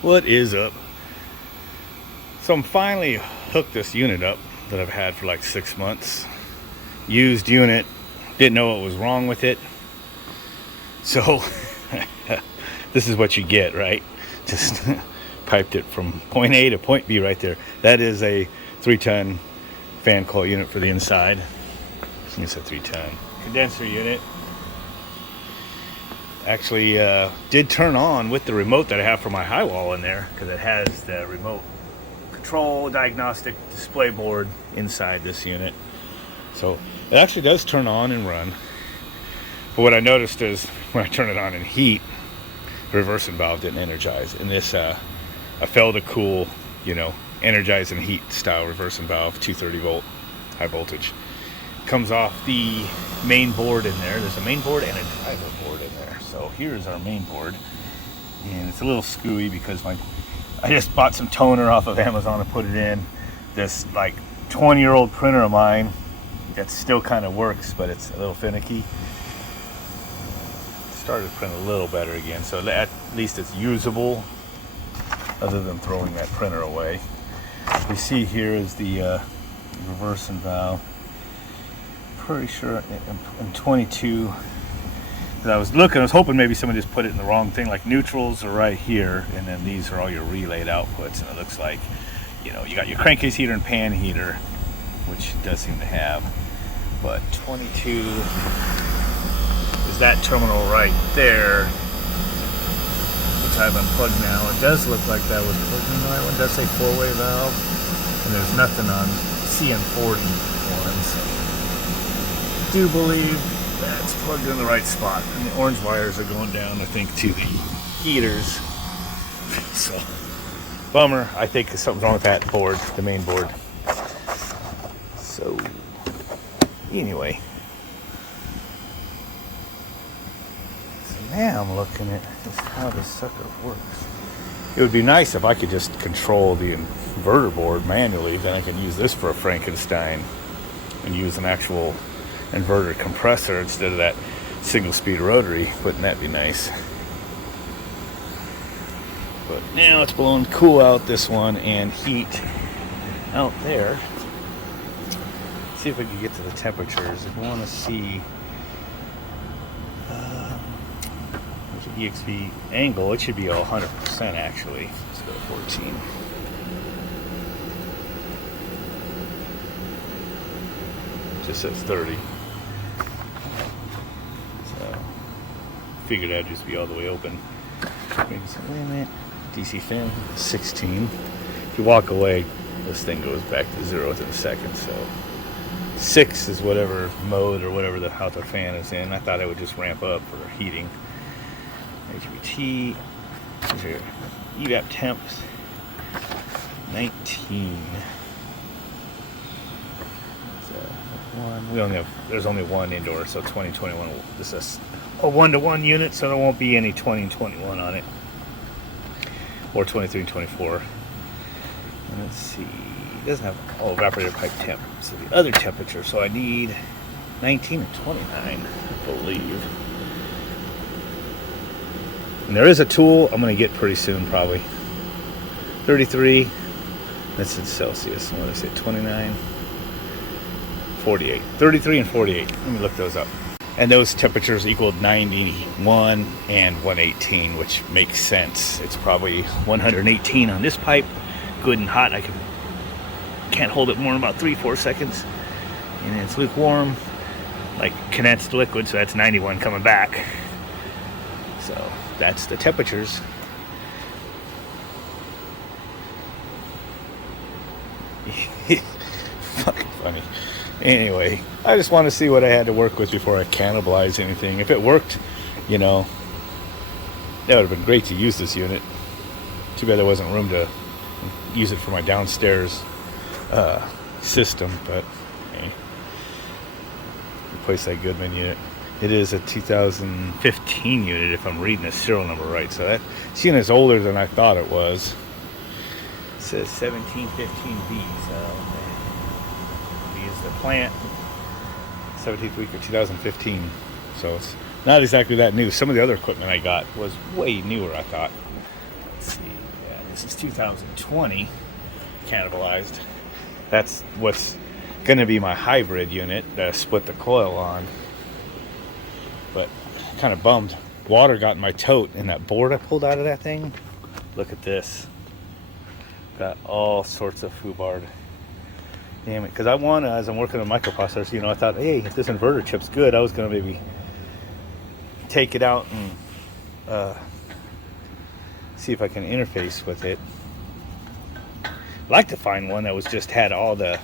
What is up? So I'm finally hooked this unit up that I've had for like 6 months. Used unit, didn't know what was wrong with it. So this is what you get, right? Just piped it from point A to point B right there. That is a 3-ton fan coil unit for the inside. It's a 3-ton condenser unit. Actually did turn on with the remote that I have for my high wall in there, because it has the remote control diagnostic display board inside this unit. So it actually does turn on and run. But what I noticed is when I turn it on in heat, the reversing valve didn't energize. And this I failed to cool, energize and heat style reversing valve, 230 volt high voltage. Comes off the main board in there. There's a main board and a driver board in there. So here's our main board, and it's a little screwy because I just bought some toner off of Amazon and put it in. This like 20-year-old printer of mine that still kind of works, but it's a little finicky. Started to print a little better again, so at least it's usable, other than throwing that printer away. We see here is the reversing valve. Pretty sure in 22. I was hoping maybe somebody just put it in the wrong thing, like neutrals are right here, and then these are all your relayed outputs, and it looks like, you got your crankcase heater and pan heater, which it does seem to have, but 22 is that terminal right there, which I've unplugged now. It does look like that was plugged in the right one. It does say 4-way valve, and there's nothing on CN40 ones. I do believe that's plugged in the right spot, and the orange wires are going down, I think, to the heaters. So, bummer. I think something's wrong with that board, the main board. So, anyway. So now I'm looking at just how this sucker works. It would be nice if I could just control the inverter board manually. Then I can use this for a Frankenstein and use an actual inverter compressor instead of that single speed rotary. Wouldn't that be nice? But now it's blowing cool out this one and heat out there. Let's see if we can get to the temperatures. If we want to see the EXP angle, it should be 100% actually. Let's go to 14. It just says 30. Figured I'd just be all the way open. Maybe some limit. DC fin 16. If you walk away, this thing goes back to 0 within a second. So 6 is whatever mode or whatever how the fan is in. I thought it would just ramp up for heating. HVT. Here's your evap temps. 19. There's only one indoor, so 2021. This is a 1-to-1 unit, so there won't be any 20 and 21 on it, or 23 and 24. And let's see, it doesn't have all evaporator pipe temp, so the other temperature. So I need 19 and 29, I believe. And there is a tool I'm going to get pretty soon, probably. 33. That's in Celsius. What did I say? 29. 48. 33 and 48. Let me look those up. And those temperatures equaled 91 and 118, which makes sense. It's probably 118 on this pipe. Good and hot. I can't hold it more than about 3-4 seconds. And it's lukewarm, like condensed liquid, so that's 91 coming back. So that's the temperatures. Fucking funny. Anyway, I just want to see what I had to work with before I cannibalize anything. If it worked, that would have been great to use this unit. Too bad there wasn't room to use it for my downstairs system, but hey, replace that Goodman unit. It is a 2015 unit if I'm reading the serial number right. So that unit is older than I thought it was. It says 1715B, so is the plant 17th week of 2015, so it's not exactly that new. Some of the other equipment I got was way newer, I thought. Let's see, 2020 cannibalized. That's what's going to be my hybrid unit that I split the coil on. But kind of bummed. Water got in my tote, and that board I pulled out of that thing. Look at this. Got all sorts of foobarred. Damn it. Because I want to, as I'm working on microprocessors, you know, I thought, hey, if this inverter chip's good, I was going to maybe take it out and see if I can interface with it. I'd like to find one that was just had all the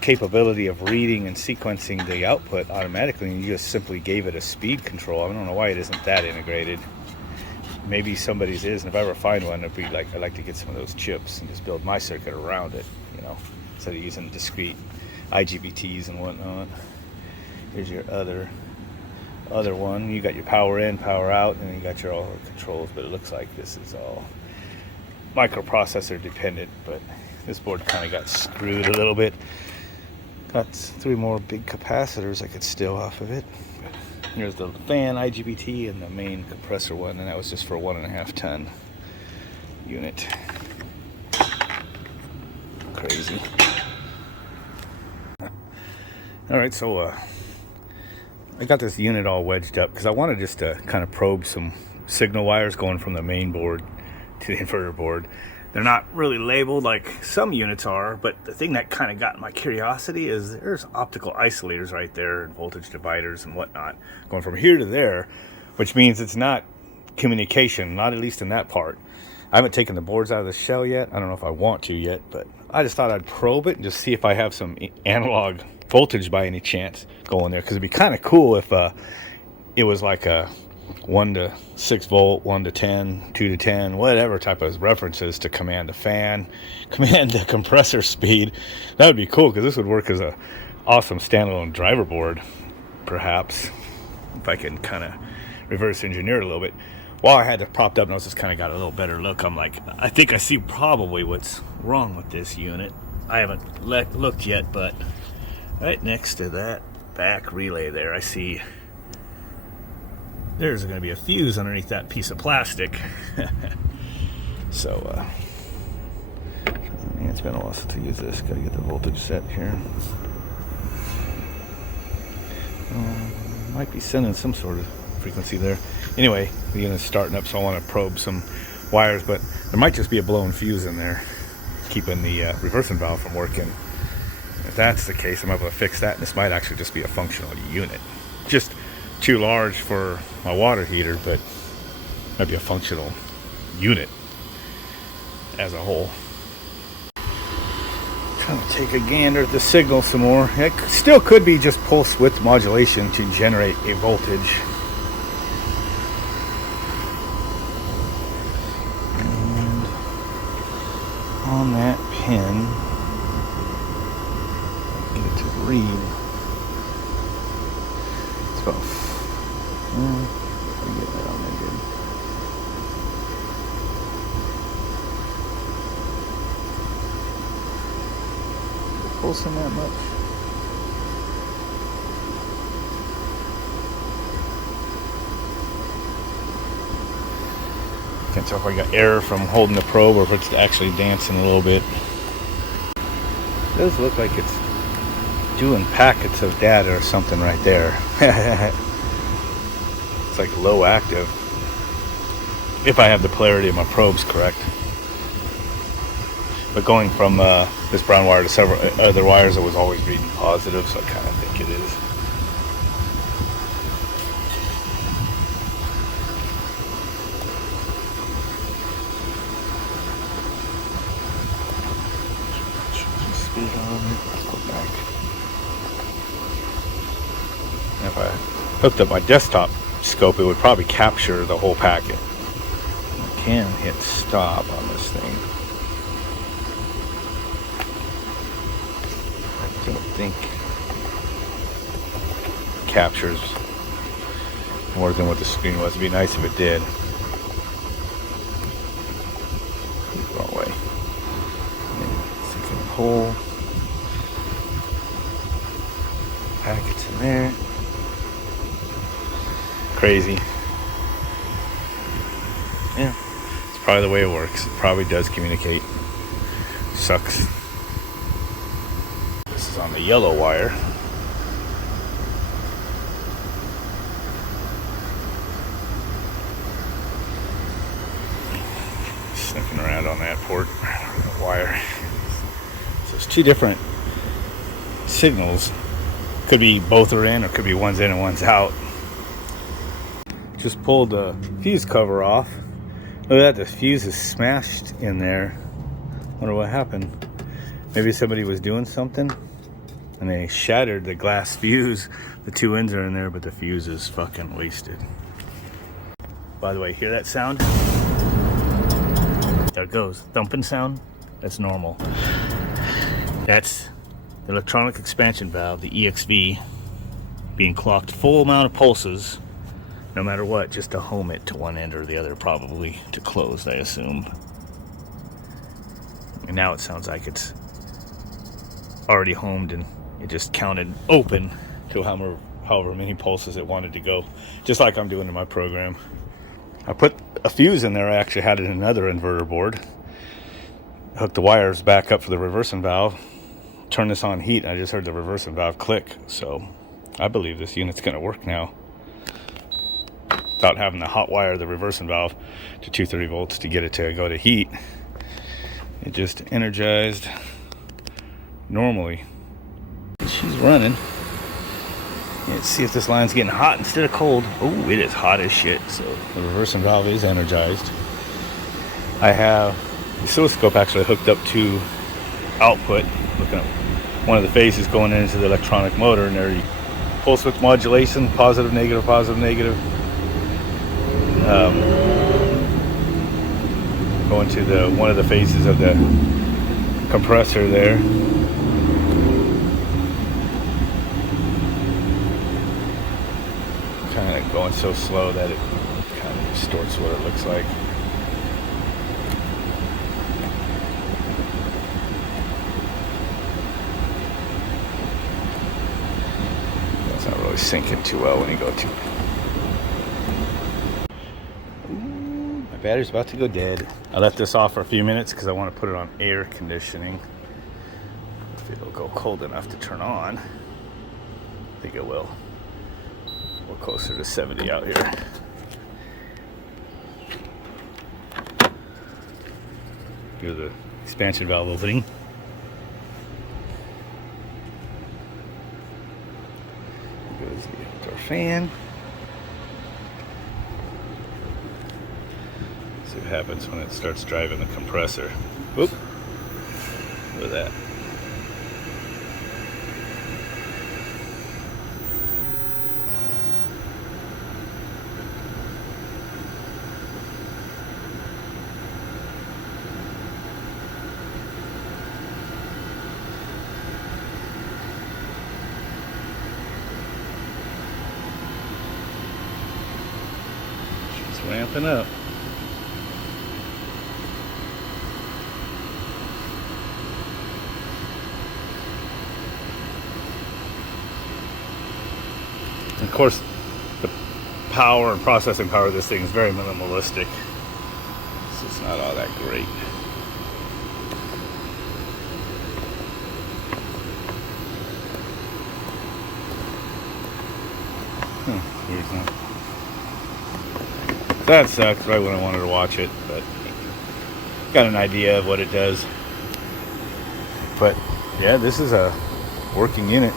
capability of reading and sequencing the output automatically, and you just simply gave it a speed control. I don't know why it isn't that integrated. Maybe somebody's is, and if I ever find one, it'd be like, I'd like to get some of those chips and just build my circuit around it, you know, instead of using discrete IGBTs and whatnot. Here's your other one. You got your power in, power out, and then you got your all controls, but it looks like this is all microprocessor dependent, but this board kind of got screwed a little bit. Got 3 more big capacitors I could steal off of it. Here's the fan IGBT and the main compressor one, and that was just for a 1.5 ton unit. Crazy. All right, so I got this unit all wedged up because I wanted just to kind of probe some signal wires going from the main board to the inverter board. They're not really labeled like some units are, but the thing that kind of got my curiosity is there's optical isolators right there and voltage dividers and whatnot going from here to there, which means it's not communication, not at least in that part. I haven't taken the boards out of the shell yet. I don't know if I want to yet, but I just thought I'd probe it and just see if I have some analog voltage by any chance going there, because it'd be kind of cool if it was like a 1 to 6 volt, 1 to 10, 2 to 10, whatever type of references to command the fan, command the compressor speed. That would be cool, because this would work as a awesome standalone driver board, perhaps, if I can kind of reverse engineer it a little bit. While I had it propped up and I just kind of got a little better look, I'm like, I think I see probably what's wrong with this unit. I haven't looked yet, but right next to that back relay there, I see there's going to be a fuse underneath that piece of plastic. So, yeah, it's been a while since I used this. Got to get the voltage set here. Might be sending some sort of frequency there. Anyway, the unit's starting up, so I want to probe some wires, but there might just be a blown fuse in there, keeping the reversing valve from working. If that's the case, I'm able to fix that, and this might actually just be a functional unit. Just too large for my water heater, but might be a functional unit as a whole. Trying to take a gander at the signal some more. It still could be just pulse width modulation to generate a voltage. And on that pin, get it to read. It's about get that on there good. Is it pulsing that much? Can't tell if I got error from holding the probe or if it's actually dancing a little bit. It does look like it's doing packets of data or something right there. It's like low active, if I have the polarity of my probes correct. But going from this brown wire to several other wires, it was always reading positive, so I kind of think it is. Speed on it. Let's go back. And if I hooked up my desktop scope, it would probably capture the whole packet. I can hit stop on this thing. I don't think it captures more than what the screen was. It'd be nice if it did. Wrong way. See if we can pull packets in there. Crazy. Yeah, it's probably probably the way it works. It probably does communicate. Sucks. This is on the yellow wire. Sniffing around on that port wire. So it's two different signals. Could be both are in, or could be one's in and one's out. Just pulled the fuse cover off. Look at that, the fuse is smashed in there. Wonder what happened. Maybe somebody was doing something and they shattered the glass fuse. The two ends are in there, but the fuse is fucking wasted. By the way, hear that sound? There it goes. Thumping sound. That's normal. That's the electronic expansion valve, the EXV, being clocked full amount of pulses, no matter what, just to home it to one end or the other, probably to close, I assume. And now it sounds like it's already homed and it just counted open to however many pulses it wanted to go, just like I'm doing in my program. I put a fuse in there. I actually had it in another inverter board. Hooked the wires back up for the reversing valve. Turn this on heat. I just heard the reversing valve click. So I believe this unit's going to work now, without having to hot wire the reversing valve to 230 volts to get it to go to heat. It just energized normally. She's running. Let's see if this line's getting hot instead of cold. Oh, it is hot as shit. So the reversing valve is energized. I have the oscilloscope actually hooked up to output, looking at one of the phases going into the electronic motor, and there pulse width modulation, positive, negative, positive, negative. Going to the one of the phases of the compressor there. Kind of going so slow that it kind of distorts what it looks like. That's not really sinking too well when you go to. Ooh, my battery's about to go dead. I left this off for a few minutes because I want to put it on air conditioning. If it'll go cold enough to turn on. I think it will. We're closer to 70 out here. Here's the expansion valve opening. There goes the outdoor fan. See what happens when it starts driving the compressor. Whoop! Look at that. Ramping up. Of course, the power and processing power of this thing is very minimalistic, so it's not all that great. Here's that. That sucks. Right when I wanted to watch it, but got an idea of what it does. But yeah, this is a working unit.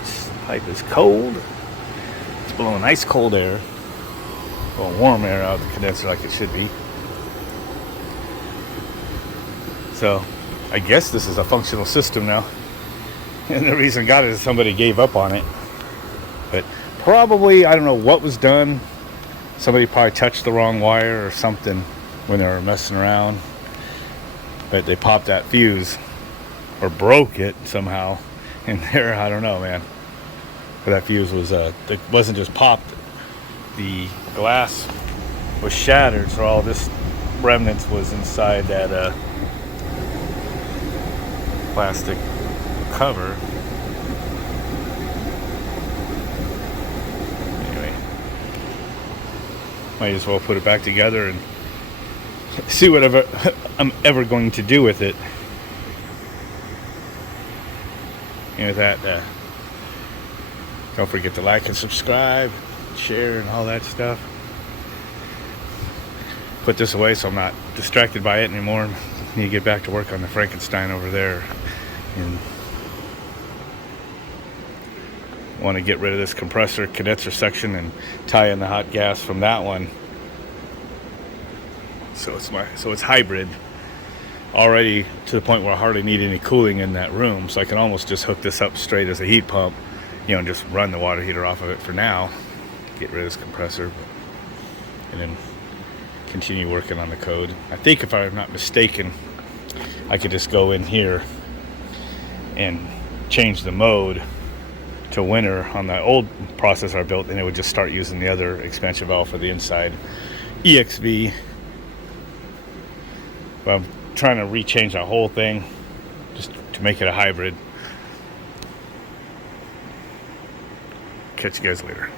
This pipe is cold. It's blowing ice cold air, blowing warm air out of the condenser like it should be. So I guess this is a functional system now. And the reason I got it is somebody gave up on it. But probably, I don't know what was done. Somebody probably touched the wrong wire or something when they were messing around. But they popped that fuse or broke it somehow in there. I don't know, man. But that fuse was, it wasn't just popped. The glass was shattered, so all this remnants was inside that plastic cover. Might as well put it back together and see whatever I'm ever going to do with it. And with that, don't forget to like and subscribe, share, and all that stuff. Put this away so I'm not distracted by it anymore. Need to get back to work on the Frankenstein over there, and want to get rid of this compressor condenser section and tie in the hot gas from that one. So it's hybrid already, to the point where I hardly need any cooling in that room. So I can almost just hook this up straight as a heat pump, and just run the water heater off of it for now. Get rid of this compressor, and then continue working on the code. I think, if I'm not mistaken, I could just go in here and change the mode to winter on the old processor I built, and it would just start using the other expansion valve for the inside EXV. But I'm trying to rechange that whole thing just to make it a hybrid. Catch you guys later.